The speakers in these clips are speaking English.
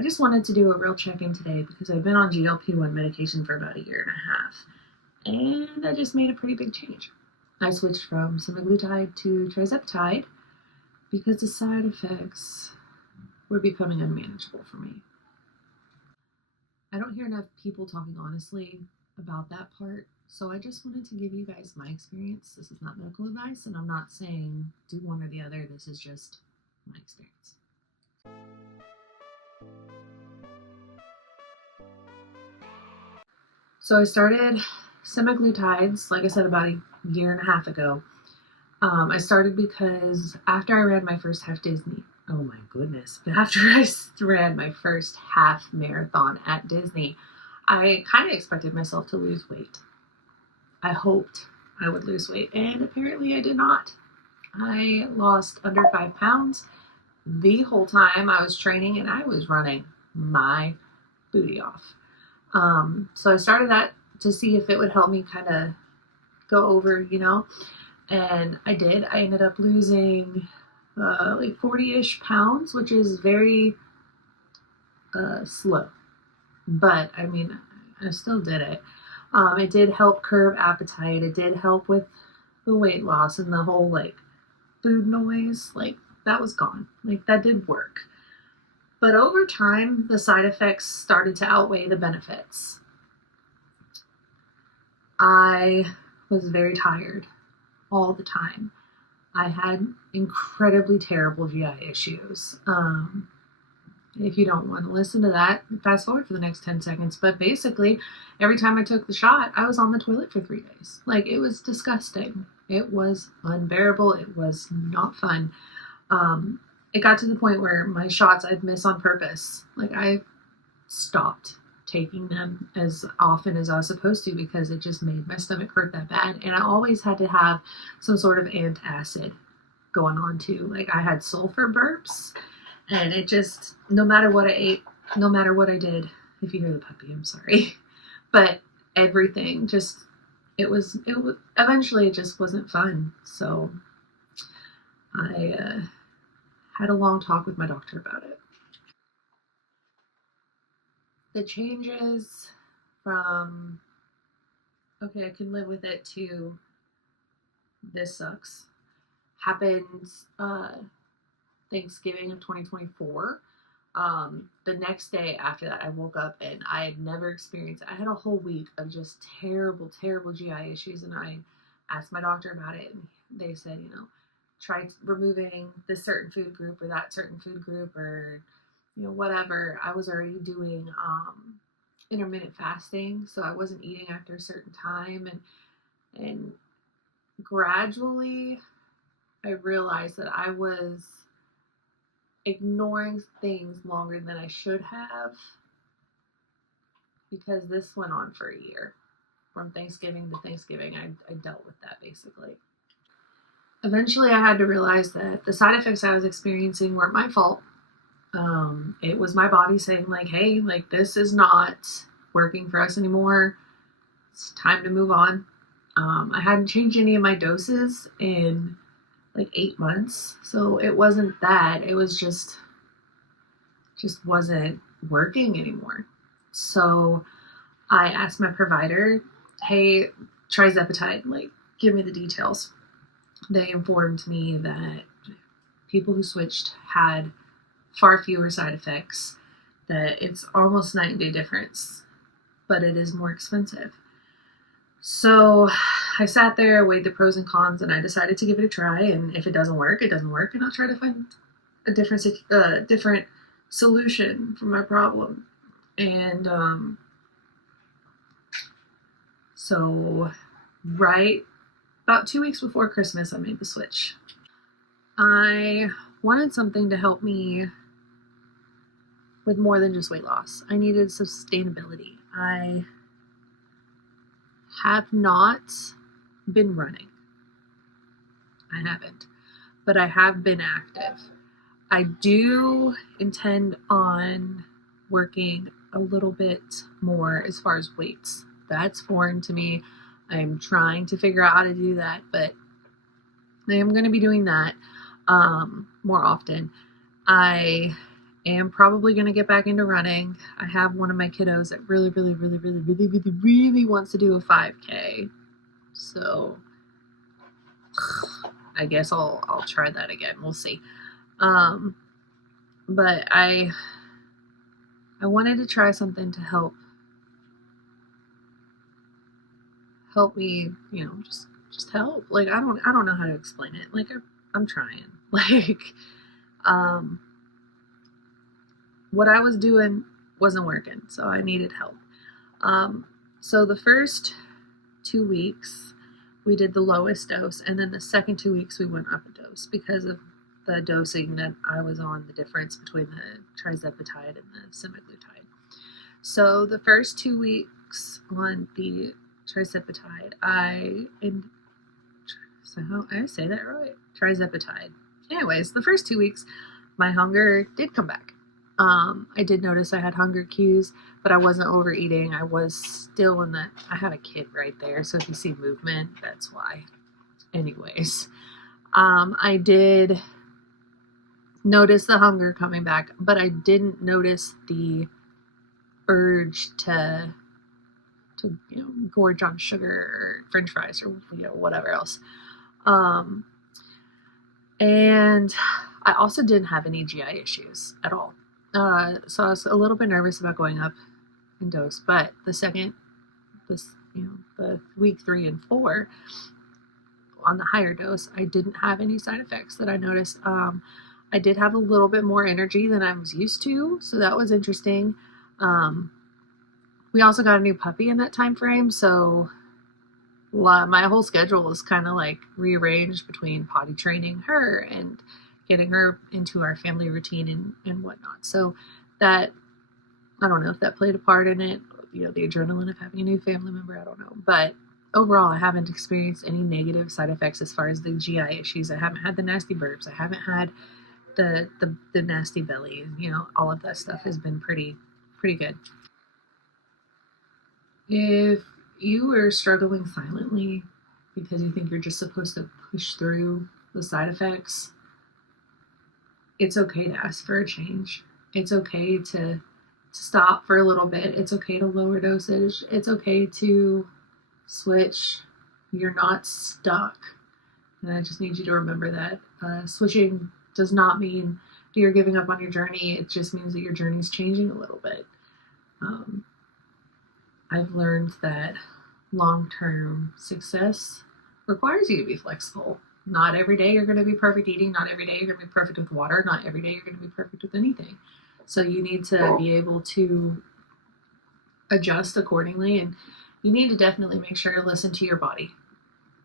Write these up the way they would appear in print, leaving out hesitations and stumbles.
I just wanted to do a real check-in today because I've been on GLP-1 medication for about a year and a half, and I just made a pretty big change. I switched from Semaglutide to Tirzepatide because the side effects were becoming unmanageable for me. I don't hear enough people talking honestly about that part, so I just wanted to give you guys my experience. This is not medical advice, and I'm not saying do one or the other. This is just my experience. So I started semaglutides, like I said, about a year and a half ago. I started because after I ran my first half Disney, oh my goodness, but after I ran my first half marathon at Disney, I kind of expected myself to lose weight. I hoped I would lose weight, and apparently I did not. I lost under 5 pounds the whole time I was training, and I was running my booty off. So I started that to see if it would help me kind of go over, and I did. I ended up losing like 40-ish pounds, which is very slow. But I mean, I still did it. It did help curb appetite. It did help with the weight loss and the whole like food noise. Like that was gone. Like that did work. But over time, the side effects started to outweigh the benefits. I was very tired all the time. I had incredibly terrible GI issues. If you don't want to listen to that, fast forward for the next 10 seconds. But basically, every time I took the shot, I was on the toilet for 3 days. Like, it was disgusting. It was unbearable. It was not fun. It got to the point where my shots I'd miss on purpose. Like, I stopped taking them as often as I was supposed to because it just made my stomach hurt that bad. And I always had to have some sort of antacid going on too. Like, I had sulfur burps, and it just, no matter what I ate, no matter what I did, if you hear the puppy, I'm sorry, but everything just, it was eventually it just wasn't fun. So I had a long talk with my doctor about it. The changes from, okay, I can live with it, to this sucks, happened Thanksgiving of 2024. The next day after that, I woke up and I had never experienced it. I had a whole week of just terrible, terrible GI issues, and I asked my doctor about it, and they said, try removing this certain food group or that certain food group, or whatever. I was already doing intermittent fasting, so I wasn't eating after a certain time, and gradually I realized that I was ignoring things longer than I should have, because this went on for a year. From Thanksgiving to Thanksgiving, I dealt with that basically. Eventually, I had to realize that the side effects I was experiencing weren't my fault. It was my body saying like, hey, like this is not working for us anymore. It's time to move on. I hadn't changed any of my doses in like 8 months. So it wasn't that, it was just wasn't working anymore. So I asked my provider, hey, Tirzepatide, like give me the details. They informed me that people who switched had far fewer side effects, that it's almost night and day difference, but it is more expensive. So I sat there, weighed the pros and cons, and I decided to give it a try. And if it doesn't work, it doesn't work, and I'll try to find a different solution for my problem. And so right about 2 weeks before Christmas, I made the switch. I wanted something to help me with more than just weight loss. I needed sustainability. I have not been running. I haven't, but I have been active. I do intend on working a little bit more as far as weights. That's foreign to me. I'm trying to figure out how to do that, but I am going to be doing that more often. I am probably going to get back into running. I have one of my kiddos that really wants to do a 5K. So I guess I'll try that again. We'll see. But I wanted to try something to help me, just help. Like, I don't know how to explain it. Like, I'm trying. Like, what I was doing wasn't working, so I needed help. So the first 2 weeks we did the lowest dose, and then the second 2 weeks we went up a dose because of the dosing that I was on, the difference between the Tirzepatide and the Semaglutide. So the first 2 weeks on the Tirzepatide, I say that right? Tirzepatide. Anyways, the first 2 weeks, my hunger did come back. I did notice I had hunger cues, but I wasn't overeating. I was still I have a kid right there, so if you see movement, that's why. Anyways, I did notice the hunger coming back, but I didn't notice the urge to gorge on sugar or French fries or whatever else. And I also didn't have any GI issues at all. So I was a little bit nervous about going up in dose, but the week 3 and 4 on the higher dose, I didn't have any side effects that I noticed. I did have a little bit more energy than I was used to, so that was interesting. We also got a new puppy in that time frame, so my whole schedule was kind of like rearranged between potty training her and getting her into our family routine and whatnot. So that, I don't know if that played a part in it, the adrenaline of having a new family member, I don't know. But overall, I haven't experienced any negative side effects as far as the GI issues. I haven't had the nasty burps. I haven't had the nasty belly. All of that stuff has been pretty good. If you are struggling silently because you think you're just supposed to push through the side effects, it's okay to ask for a change. It's okay to stop for a little bit. It's okay to lower dosage. It's okay to switch. You're not stuck. And I just need you to remember that. Switching does not mean that you're giving up on your journey. It just means that your journey is changing a little bit. I've learned that long-term success requires you to be flexible. Not every day you're going to be perfect eating. Not every day you're going to be perfect with water. Not every day you're going to be perfect with anything. So you need to be able to adjust accordingly, and you need to definitely make sure to listen to your body.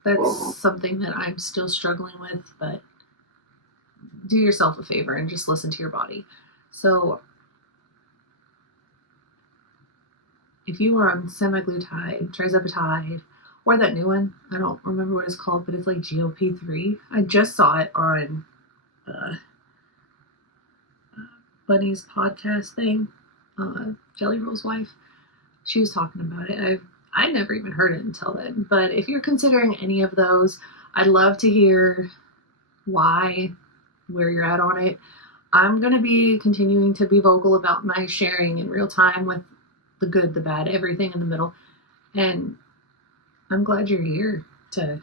That's something that I'm still struggling with, but do yourself a favor and just listen to your body. So if you were on Semaglutide, Tirzepatide, or that new one, I don't remember what it's called, but it's like GLP-3. I just saw it on Bunny's podcast thing, Jelly Roll's wife. She was talking about it. I never even heard it until then. But if you're considering any of those, I'd love to hear why, where you're at on it. I'm going to be continuing to be vocal about my sharing in real time with the good, the bad, everything in the middle. And I'm glad you're here to,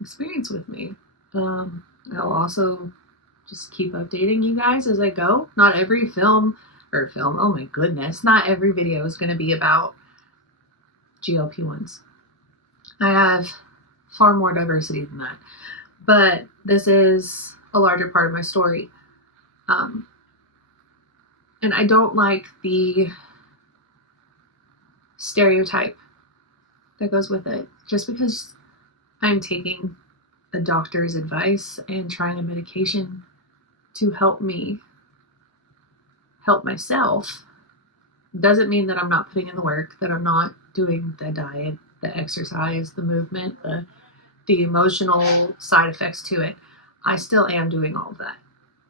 experience with me. I'll also just keep updating you guys as I go. Not every oh my goodness, not every video is going to be about GLP-1s. I have far more diversity than that. But this is a larger part of my story. And I don't like the stereotype that goes with it. Just because I'm taking a doctor's advice and trying a medication to help me help myself doesn't mean that I'm not putting in the work, that I'm not doing the diet, the exercise, the movement, the emotional side effects to it. I still am doing all of that.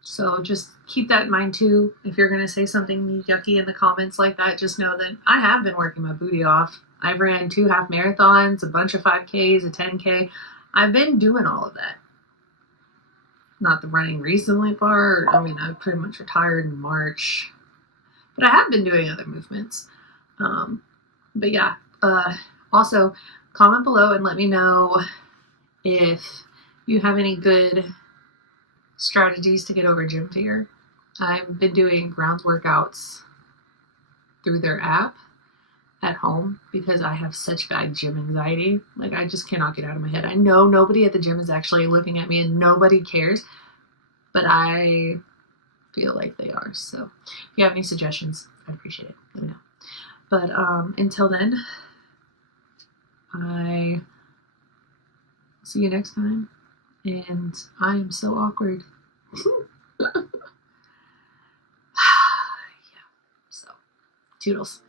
So just keep that in mind too. If you're going to say something yucky in the comments like that, just know that I have been working my booty off. I've ran 2 half marathons, a bunch of 5Ks, a 10K. I've been doing all of that. not the running recently part. I mean, I pretty much retired in March, but I have been doing other movements. But yeah, also comment below and let me know if you have any good strategies to get over gym fear. I've been doing grounds workouts through their app at home because I have such bad gym anxiety. Like, I just cannot get out of my head. I know nobody at the gym is actually looking at me and nobody cares, but I feel like they are. So if you have any suggestions, I'd appreciate it. Let me know. But until then, I see you next time. And I am so awkward. Yeah. So, toodles.